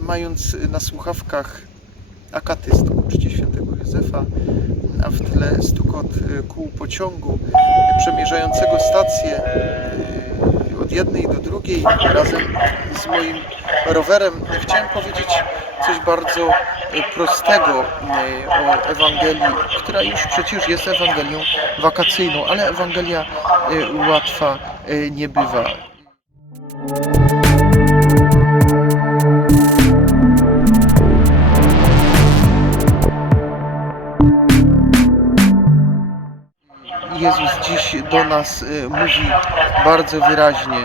mając na słuchawkach akatystów, uczcie świętego Józefa, a w tle stukot y, kół pociągu przemierzającego stację y, od jednej do drugiej razem z moim rowerem, chciałem powiedzieć coś bardzo y, prostego o Ewangelii, która już przecież jest Ewangelią wakacyjną, ale Ewangelia łatwa nie bywa. Jezus dziś do nas y, mówi bardzo wyraźnie: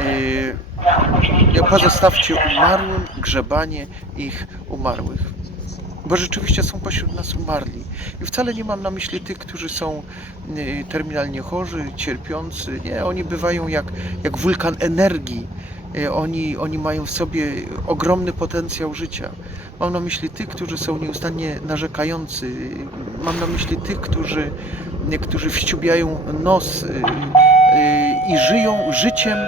y, pozostawcie umarłym grzebanie ich umarłych. Bo rzeczywiście są pośród nas umarli. I wcale nie mam na myśli tych, którzy są y, terminalnie chorzy, cierpiący. Nie, oni bywają jak, jak wulkan energii. Y, Oni, oni mają w sobie ogromny potencjał życia. Mam na myśli tych, którzy są nieustannie narzekający. Mam na myśli tych, którzy, którzy wściubiają nos y, y, i żyją życiem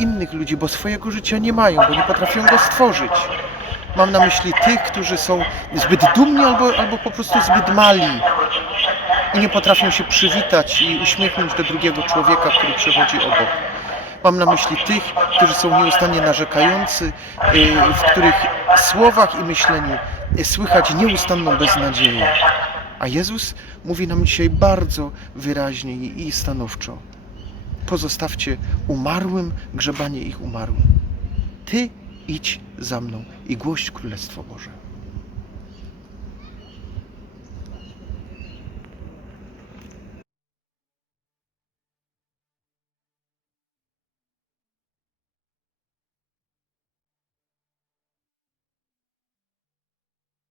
innych ludzi, bo swojego życia nie mają, bo nie potrafią go stworzyć. Mam na myśli tych, którzy są zbyt dumni albo, albo po prostu zbyt mali i nie potrafią się przywitać i uśmiechnąć do drugiego człowieka, który przechodzi obok. Mam na myśli tych, którzy są nieustannie narzekający, y, w których słowach i myśleniu y, słychać nieustanną beznadzieję. A Jezus mówi nam dzisiaj bardzo wyraźnie i stanowczo: pozostawcie umarłym grzebanie ich umarłym. Ty idź za mną i głoś Królestwo Boże.